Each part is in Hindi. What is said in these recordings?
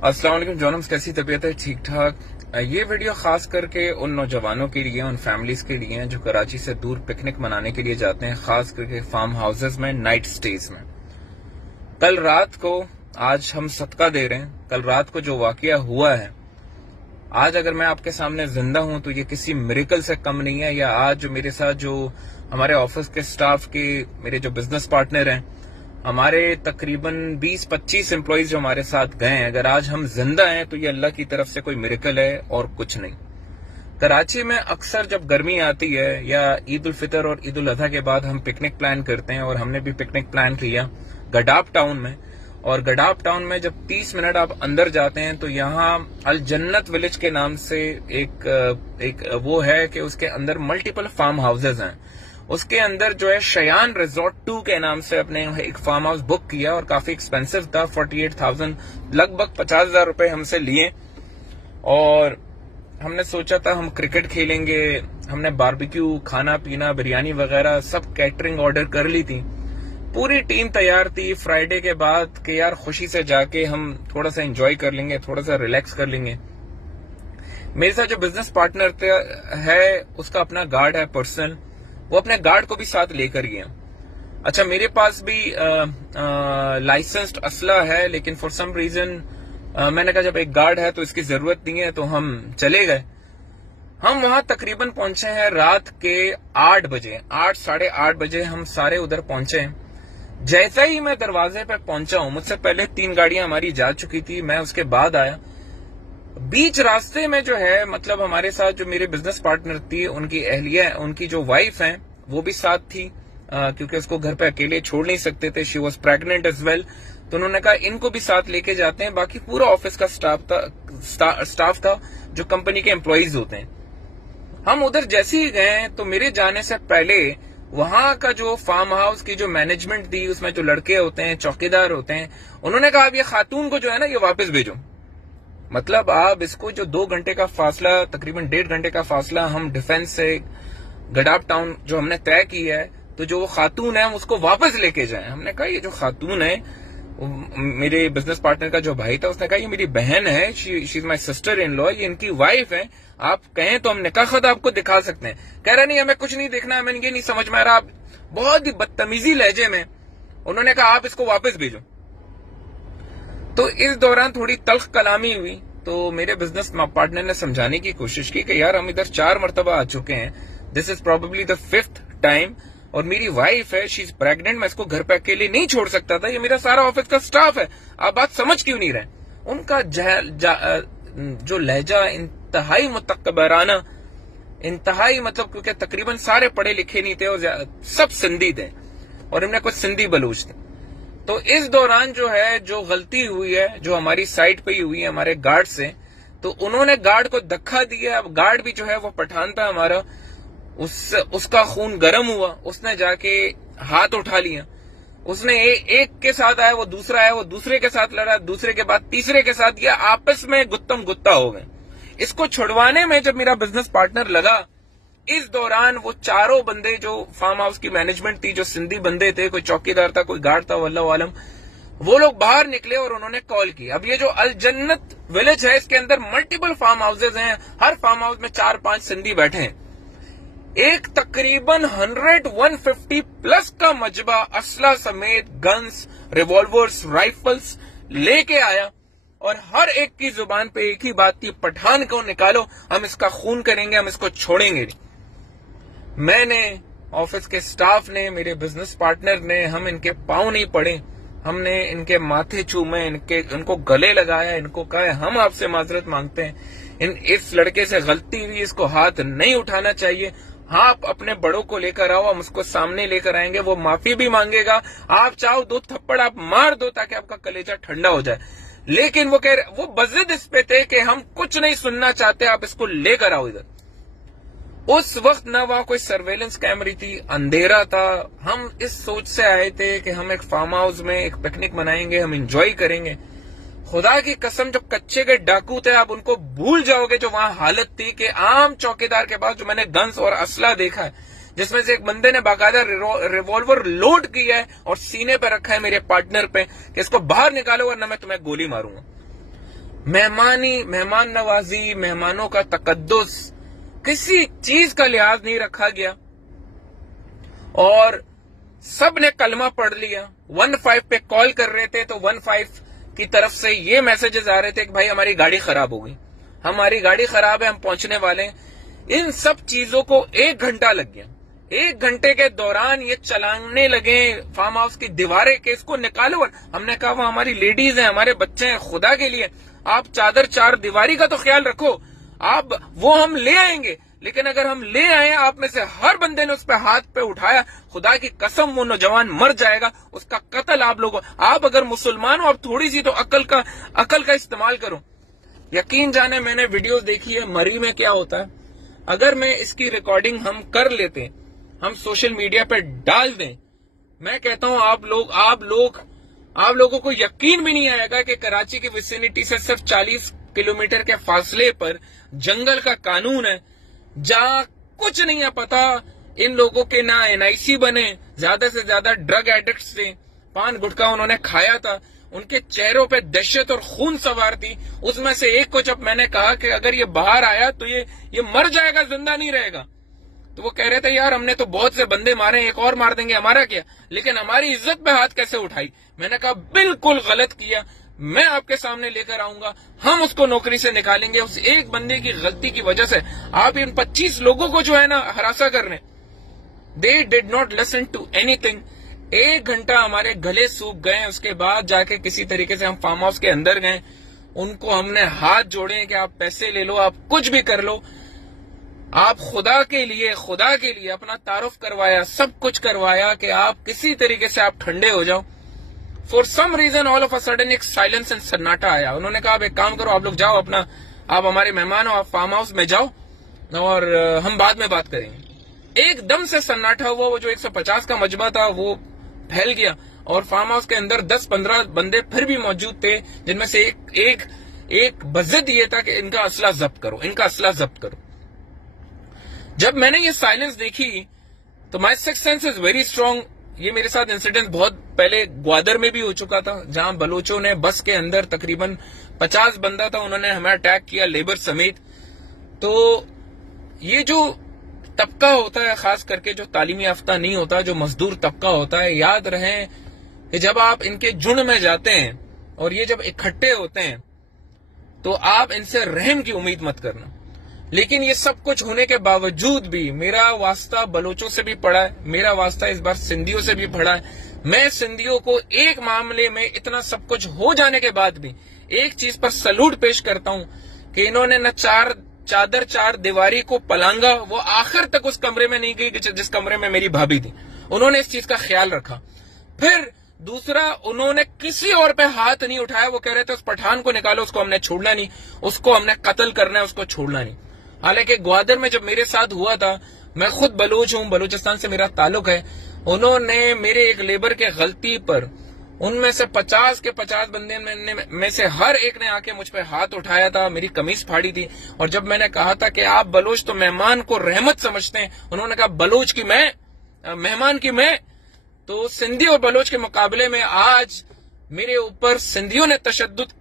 अस्सलाम वालेकुम जॉनम्स, कैसी तबीयत है? ठीक ठाक। ये वीडियो खास करके उन नौजवानों के लिए, उन फैमिलीज के लिए जो कराची से दूर पिकनिक मनाने के लिए जाते हैं, खास करके फार्म हाउसेज में, नाइट स्टेज में। कल रात को, आज हम सदका दे रहे हैं, कल रात को जो वाकया हुआ है, आज अगर मैं आपके सामने जिंदा हूं तो ये किसी मिरेकल से कम नहीं है। या आज जो मेरे साथ, जो हमारे ऑफिस के स्टाफ के, मेरे जो बिजनेस पार्टनर हैं, हमारे तकरीबन 20-25 एम्प्लॉइज जो हमारे साथ गए हैं, अगर आज हम जिंदा हैं तो ये अल्लाह की तरफ से कोई मिरेकल है और कुछ नहीं। कराची में अक्सर जब गर्मी आती है या ईद उल फितर और ईद उल अजहा के बाद हम पिकनिक प्लान करते हैं, और हमने भी पिकनिक प्लान किया गडाप टाउन में। और गडाप टाउन में जब 30 मिनट आप अंदर जाते हैं तो यहाँ अल जन्नत विलेज के नाम से एक वो है कि उसके अंदर मल्टीपल फार्म हाउसेज हैं। उसके अंदर जो है शयान रिजॉर्ट 2 के नाम से अपने एक फार्म हाउस बुक किया, और काफी एक्सपेंसिव था, 48,000, लगभग 50,000 रुपए हमसे लिए। और हमने सोचा था हम क्रिकेट खेलेंगे, हमने बारबेक्यू, खाना पीना, बिरयानी वगैरह सब कैटरिंग ऑर्डर कर ली थी। पूरी टीम तैयार थी फ्राइडे के बाद कि यार खुशी से जाके हम थोड़ा सा एंजॉय कर लेंगे, थोड़ा सा रिलैक्स कर लेंगे। मेरे साथ जो बिजनेस पार्टनर है उसका अपना गार्ड है पर्सनल, वो अपने गार्ड को भी साथ लेकर गया। अच्छा, मेरे पास भी लाइसेंस्ड असला है, लेकिन फॉर सम रीजन मैंने कहा जब एक गार्ड है तो इसकी जरूरत नहीं है, तो हम चले गए। हम वहां तकरीबन पहुंचे हैं रात के 8 बजे, 8 साढ़े 8 बजे हम सारे उधर पहुंचे हैं। जैसा ही मैं दरवाजे पे पहुंचा हूं, मुझसे पहले 3 गाड़ियां हमारी जा चुकी थी, मैं उसके बाद आया। बीच रास्ते में जो है, मतलब हमारे साथ जो मेरे बिजनेस पार्टनर थी, उनकी अहलिया, उनकी जो वाइफ है वो भी साथ थी, क्योंकि उसको घर पे अकेले छोड़ नहीं सकते थे। She was pregnant as well, तो उन्होंने कहा इनको भी साथ लेके जाते हैं। बाकी पूरा ऑफिस का स्टाफ था जो कंपनी के एम्प्लॉइज होते हैं। हम उधर जैसे ही गए तो मेरे जाने से पहले वहां का जो फार्म हाउस की जो मैनेजमेंट थी, उसमें जो लड़के होते हैं, चौकीदार होते हैं, उन्होंने कहा अब ये खातून को जो है ना ये वापस भेजो। मतलब आप इसको जो 2 घंटे का फासला, तकरीबन 1.5 घंटे का फासला हम डिफेंस से गडाप टाउन जो हमने तय की है, तो जो वो खातून है हम उसको वापस लेके जाए। हमने कहा ये जो खातून है, मेरे बिजनेस पार्टनर का जो भाई था उसने कहा ये मेरी बहन है, she is my sister in law, ये इनकी वाइफ है, आप कहें तो हम निकाह खत आपको दिखा सकते हैं। कह रहा नहीं हमें कुछ नहीं देखना, हमें ये नहीं समझ में आ रहा। आप बहुत ही बदतमीजी लहजे में उन्होंने कहा आप इसको वापस भेजो। तो इस दौरान थोड़ी तल्ख कलामी हुई, तो मेरे बिजनेस पार्टनर ने समझाने की कोशिश की कि यार हम इधर 4 मरतबा आ चुके हैं, this is probably the 5th time, और मेरी वाइफ है, शी इज प्रेग्नेंट, मैं इसको घर पे अकेले नहीं छोड़ सकता था, ये मेरा सारा ऑफिस का स्टाफ है, आप बात समझ क्यों नहीं रहे? उनका जो लहजा इंतहाई मुतकबराना, इंतहाई, मतलब क्योंकि तकरीबन सारे पढ़े लिखे नहीं थे और सब सिंधी थे, और इनमें कुछ सिंधी बलूच थे। तो इस दौरान जो है, जो गलती हुई है, जो हमारी साइड पे ही हुई है हमारे गार्ड से, तो उन्होंने गार्ड को धक्का दिया। अब गार्ड भी जो है वो पठान था हमारा, उसका खून गर्म हुआ, उसने जाके हाथ उठा लिया। उसने एक के साथ आया, वो दूसरा आया, वो दूसरे के साथ लड़ा, दूसरे के बाद तीसरे के साथ, या आपस में गुत्तम गुत्ता हो गए। इसको छुड़वाने में जब मेरा बिजनेस पार्टनर लगा, इस दौरान वो चारों बंदे, जो फार्म हाउस की मैनेजमेंट थी, जो सिंधी बंदे थे, कोई चौकीदार था, कोई गार्ड था, वल्लाह आलम, वो लोग बाहर निकले और उन्होंने कॉल की। अब ये जो अल जन्नत विलेज है, इसके अंदर मल्टीपल फार्म हाउसेज हैं, हर फार्म हाउस में 4-5 सिंधी बैठे हैं। एक तकरीबन 150 प्लस का मजबा असला समेत गन्स, रिवॉल्वर्स, राइफल्स लेके आया, और हर एक की जुबान पे एक ही बात थी, पठान को निकालो, हम इसका खून करेंगे, हम इसको छोड़ेंगे नहीं। मैंने, ऑफिस के स्टाफ ने, मेरे बिजनेस पार्टनर ने, हम इनके पांव नहीं पड़े, हमने इनके माथे चूमे, इनको गले लगाया, इनको कहा हम आपसे माजरत मांगते हैं, इस लड़के से गलती हुई, इसको हाथ नहीं उठाना चाहिए, आप अपने बड़ों को लेकर आओ, हम उसको सामने लेकर आएंगे, वो माफी भी मांगेगा, आप चाहो 2 थप्पड़ आप मार दो ताकि आपका कलेजा ठंडा हो जाए। लेकिन वो बजिद इस पे थे कि हम कुछ नहीं सुनना चाहते, आप इसको लेकर आओ इधर। उस वक्त ना वहां कोई सर्वेलेंस कैमरी थी, अंधेरा था, हम इस सोच से आए थे कि हम एक फार्म हाउस में एक पिकनिक मनाएंगे, हम एंजॉय करेंगे। खुदा की कसम, जो कच्चे के डाकू थे, आप उनको भूल जाओगे। जो वहां हालत थी कि आम चौकीदार के पास जो मैंने गन्स और असला देखा है, जिसमें से एक बंदे ने बाकायदा रिवॉल्वर लोड किया है और सीने पे रखा है मेरे पार्टनर पे कि इसको बाहर निकालो वरना मैं तुम्हें गोली मारूंगा। मेहमान नवाजी, मेहमानों का तकद्दुस, किसी चीज का लिहाज नहीं रखा गया और सब ने कलमा पढ़ लिया। 15 पे कॉल कर रहे थे तो 15 की तरफ से ये मैसेजेस आ रहे थे कि भाई हमारी गाड़ी खराब हो गई, हमारी गाड़ी खराब है, हम पहुंचने वाले हैं। इन सब चीजों को 1 घंटा लग गया। 1 घंटे के दौरान ये चलाने लगे फार्म हाउस की दीवारें के इसको निकालो। हमने कहा वो हमारी लेडीज हैं, हमारे बच्चे हैं, खुदा के लिए आप चादर चार दीवारी का तो ख्याल रखो। आप वो हम ले आएंगे, लेकिन अगर हम ले आए, आप में से हर बंदे ने उस पर हाथ पे उठाया, खुदा की कसम वो नौजवान मर जाएगा, उसका कत्ल आप लोगों। आप अगर मुसलमान हो, आप थोड़ी सी तो अकल का इस्तेमाल करो। यकीन जाने मैंने वीडियोस देखी है मरी में क्या होता है। अगर मैं इसकी रिकॉर्डिंग हम कर लेते, हम सोशल मीडिया पे डाल दें, मैं कहता हूं आप लोगों को यकीन भी नहीं आएगा कि कराची की विसिनिटी से सिर्फ 40 किलोमीटर के फासले पर जंगल का कानून है, जहां कुछ नहीं है पता। इन लोगों के ना NIC बने, ज्यादा से ज्यादा ड्रग एडिक्ट्स थे, पान गुटखा उन्होंने खाया था, उनके चेहरों पे दहशत और खून सवार थी। उसमें से एक को जब मैंने कहा कि अगर ये बाहर आया तो ये मर जाएगा, जिंदा नहीं रहेगा, तो वो कह रहे थे यार हमने तो बहुत से बंदे मारे, एक और मार देंगे, हमारा क्या, लेकिन हमारी इज्जत पे हाथ कैसे उठाई। मैंने कहा बिल्कुल गलत किया, मैं आपके सामने लेकर आऊंगा, हम उसको नौकरी से निकालेंगे। उस एक बंदे की गलती की वजह से आप इन 25 लोगों को जो है ना हरासा कर रहे हैं। They did not listen to anything. 1 घंटा हमारे गले सूख गए। उसके बाद जाके किसी तरीके से हम फार्म हाउस के अंदर गए, उनको हमने हाथ जोड़े कि आप पैसे ले लो, आप कुछ भी कर लो, आप खुदा के लिए अपना तारुफ करवाया, सब कुछ करवाया कि आप किसी तरीके से आप ठंडे हो जाओ। For some reason all of a sudden एक साइलेंस एंड सन्नाटा आया। उन्होंने कहा आप एक काम करो, आप लोग जाओ अपना, आप हमारे मेहमान हो, आप फार्म हाउस में जाओ और हम बाद में बात करेंगे। एकदम से सन्नाटा हुआ। वो जो 150 का मजमा था वो फैल गया और फार्म हाउस के अंदर 10-15 बंदे फिर भी मौजूद थे, जिनमें से एक बज़द ये था कि इनका असला जब्त करो। जब मैंने ये साइलेंस देखी तो my sixth sense is very strong. ये मेरे साथ इंसिडेंट बहुत पहले ग्वादर में भी हो चुका था, जहां बलोचों ने बस के अंदर तकरीबन 50 बंदा था, उन्होंने हमें अटैक किया लेबर समेत। तो ये जो तबका होता है, खास करके जो तालीमी याफ्ता नहीं होता, जो मजदूर तबका होता है, याद रहे कि जब आप इनके झुंड में जाते हैं और ये जब इकट्ठे होते हैं तो आप इनसे रहम की उम्मीद मत करना। लेकिन ये सब कुछ होने के बावजूद भी मेरा वास्ता बलोचों से भी पड़ा है, मेरा वास्ता इस बार सिंधियों से भी पड़ा है। मैं सिंधियों को एक मामले में इतना सब कुछ हो जाने के बाद भी एक चीज पर सलूट पेश करता हूं कि इन्होंने न चादर चार दीवारी को पलांगा, वो आखिर तक उस कमरे में नहीं गई जिस कमरे में मेरी भाभी थी। उन्होंने इस चीज का ख्याल रखा। फिर दूसरा, उन्होंने किसी और पे हाथ नहीं उठाया। वो कह रहे थे उस पठान को निकालो, उसको हमने छोड़ना नहीं, उसको हमने कत्ल करना है, उसको छोड़ना नहीं। हालांकि ग्वादर में जब मेरे साथ हुआ था, मैं खुद बलूच हूं, बलूचिस्तान से मेरा ताल्लुक है, उन्होंने मेरे एक लेबर के गलती पर उनमें से 50 के 50 बंदे में से हर एक ने आके मुझ पे हाथ उठाया था, मेरी कमीज फाड़ी थी। और जब मैंने कहा था कि आप बलोच तो मेहमान को रहमत समझते हैं, उन्होंने कहा बलोच की मैं, मेहमान की मैं। तो सिंधी और बलोच के मुकाबले में आज मेरे ऊपर सिंधियों ने तशद्दुद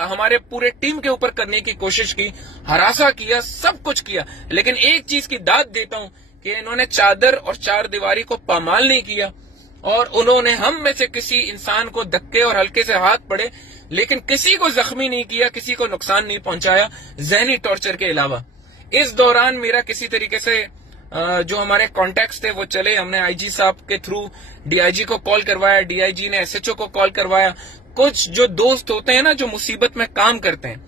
हमारे पूरे टीम के ऊपर करने की कोशिश की, हरासा किया, सब कुछ किया। लेकिन एक चीज की दाद देता हूं कि इन्होंने चादर और चार दीवारी को पामाल नहीं किया और उन्होंने हम में से किसी इंसान को धक्के और हल्के से हाथ पड़े, लेकिन किसी को जख्मी नहीं किया, किसी को नुकसान नहीं पहुंचाया, जहनी टॉर्चर के अलावा। इस दौरान मेरा किसी तरीके से जो हमारे कॉन्टैक्ट्स थे वो चले। हमने IG साहब के थ्रू DIG को कॉल करवाया, DIG ने SHO को कॉल करवाया। कुछ जो दोस्त होते हैं ना जो मुसीबत में काम करते हैं,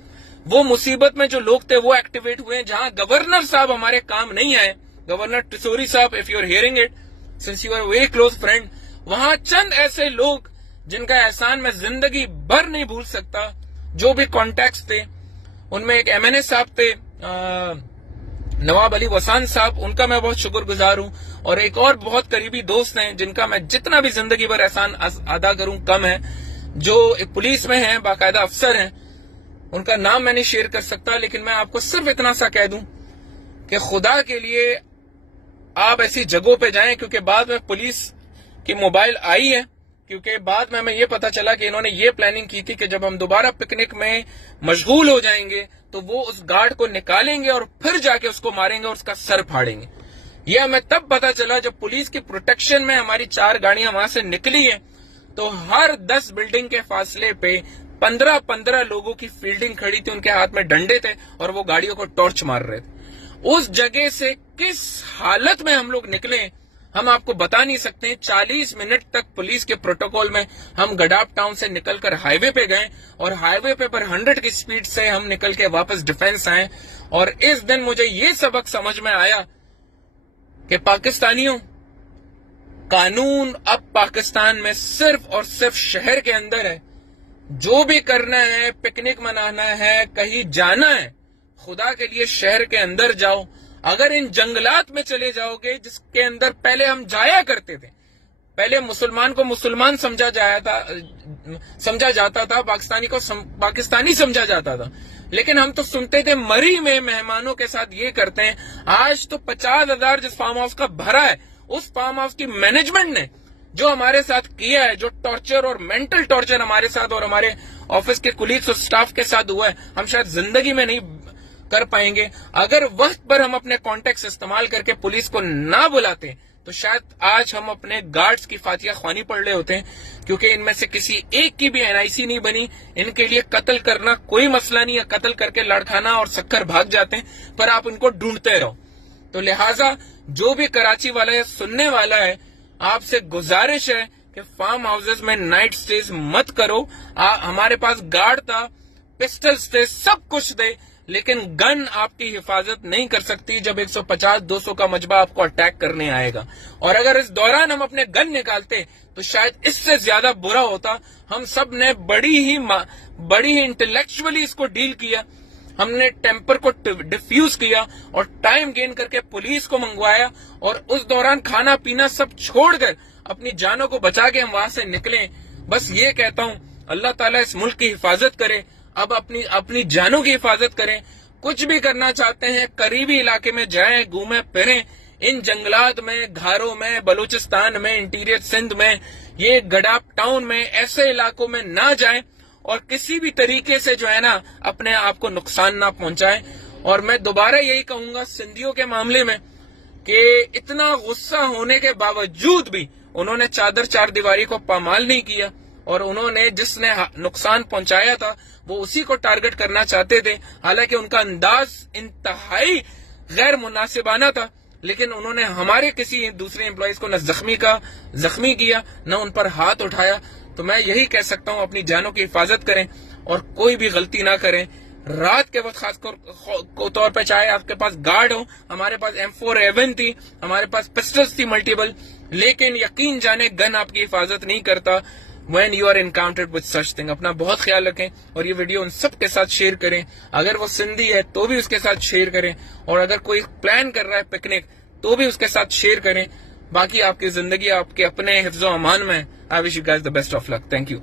वो मुसीबत में जो लोग थे वो एक्टिवेट हुए। जहां गवर्नर साहब हमारे काम नहीं आए, गवर्नर टिसोरी साहब, if you are hearing it, since you are very close friend, वहां चंद ऐसे लोग जिनका एहसान मैं जिंदगी भर नहीं भूल सकता, जो भी कॉन्टैक्ट्स थे, उनमें एक MNA साहब थे, नवाब अली वसान साहब, उनका मैं बहुत शुक्रगुजार हूं। और एक और बहुत करीबी दोस्त हैं जिनका मैं जितना भी जिंदगी भर एहसान अदा करूं कम है, जो एक पुलिस में हैं, बाकायदा अफसर हैं। उनका नाम मैं नहीं शेयर कर सकता, लेकिन मैं आपको सिर्फ इतना सा कह दूं कि खुदा के लिए आप ऐसी जगहों पे जाएं, क्योंकि बाद में पुलिस की मोबाइल आई है क्योंकि बाद में हमें ये पता चला कि इन्होंने ये प्लानिंग की थी कि जब हम दोबारा पिकनिक में मशगूल हो जाएंगे तो वो उस गार्ड को निकालेंगे और फिर जाके उसको मारेंगे और उसका सर फाड़ेंगे। ये हमें तब पता चला जब पुलिस की प्रोटेक्शन में हमारी 4 गाड़ियां वहां से निकली हैं, तो हर 10 बिल्डिंग के फासले पे 15-15 लोगों की फील्डिंग खड़ी थी, उनके हाथ में डंडे थे और वो गाड़ियों को टॉर्च मार रहे थे। उस जगह से किस हालत में हम लोग निकले हम आपको बता नहीं सकते। 40 मिनट तक पुलिस के प्रोटोकॉल में हम गडाप टाउन से निकलकर हाईवे पे गए और हाईवे पे पर 100 की स्पीड से हम निकल के वापस डिफेंस आए। और इस दिन मुझे ये सबक समझ में आया कि पाकिस्तानियों, कानून अब पाकिस्तान में सिर्फ और सिर्फ शहर के अंदर है। जो भी करना है, पिकनिक मनाना है, कहीं जाना है, खुदा के लिए शहर के अंदर जाओ। अगर इन जंगलात में चले जाओगे जिसके अंदर पहले हम जाया करते थे, पहले मुसलमान को मुसलमान समझा जाता था, पाकिस्तानी को पाकिस्तानी समझा जाता था, लेकिन हम तो सुनते थे मरी में मेहमानों के साथ ये करते हैं। आज तो 50,000 जिस फार्म हाउस का भरा है, उस फार्म हाउस की मैनेजमेंट ने जो हमारे साथ किया है, जो टॉर्चर और मेंटल टॉर्चर हमारे साथ और हमारे ऑफिस के कुलीग्स और स्टाफ के साथ हुआ है, हम शायद जिंदगी में नहीं कर पाएंगे। अगर वक्त पर हम अपने कॉन्टेक्ट इस्तेमाल करके पुलिस को ना बुलाते तो शायद आज हम अपने गार्ड्स की फातिया ख्वानी पढ़ रहे होते हैं, क्योंकि इनमें से किसी एक की भी एनआईसी नहीं बनी। इनके लिए कत्ल करना कोई मसला नहीं है, कत्ल करके लड़खाना और शक्कर भाग जाते हैं, पर आप इनको ढूंढते रहो। तो लिहाजा जो भी कराची वाला है, सुनने वाला है, आपसे गुजारिश है कि फार्म हाउसेज में नाइट स्टेज मत करो। हमारे पास गार्ड था, पिस्टल्स थे, सब कुछ थे, लेकिन गन आपकी हिफाजत नहीं कर सकती जब 150-200 का मजबा आपको अटैक करने आएगा। और अगर इस दौरान हम अपने गन निकालते तो शायद इससे ज्यादा बुरा होता। हम सब ने बड़ी ही इंटेलेक्चुअली इसको डील किया। हमने टेम्पर को डिफ्यूज किया और टाइम गेन करके पुलिस को मंगवाया, और उस दौरान खाना पीना सब छोड़कर अपनी जानों को बचा के हम वहां से निकले। बस ये कहता हूं, अल्लाह ताला इस मुल्क की हिफाजत करे। अब अपनी जानों की हिफाजत करें। कुछ भी करना चाहते हैं, करीबी इलाके में जाएं, घूमें फिरें। इन जंगलात में, घारों में, बलूचिस्तान में, इंटीरियर सिंध में, ये गडाप टाउन में, ऐसे इलाकों में ना जाएं और किसी भी तरीके से जो है ना अपने आप को नुकसान ना पहुंचाएं। और मैं दोबारा यही कहूंगा सिंधियों के मामले में कि इतना गुस्सा होने के बावजूद भी उन्होंने चादर चार दीवारी को पामाल नहीं किया, और उन्होंने जिसने नुकसान पहुंचाया था वो उसी को टारगेट करना चाहते थे। हालांकि उनका अंदाज इंतहाई गैर मुनासिबाना था, लेकिन उन्होंने हमारे किसी दूसरे एम्प्लॉइज को न जख्मी किया, न उन पर हाथ उठाया। तो मैं यही कह सकता हूं, अपनी जानों की हिफाजत करें और कोई भी गलती ना करें। रात के वक्त खासकर तौर पर, चाहे आपके पास गार्ड हो, हमारे पास M4A1 थी, हमारे पास पिस्टल्स थी मल्टीपल, लेकिन यकीन जाने गन आपकी हिफाजत नहीं करता when you are encountered with such thing। अपना बहुत ख्याल रखें और ये वीडियो उन सब के साथ शेयर करें। अगर वो सिंधी है तो भी उसके साथ शेयर करें, और अगर कोई प्लान कर रहा है पिकनिक तो भी उसके साथ शेयर करें। बाकी आपकी जिंदगी आपके अपने हिफ्ज़ो अमान में। I wish you guys the best of luck. Thank you.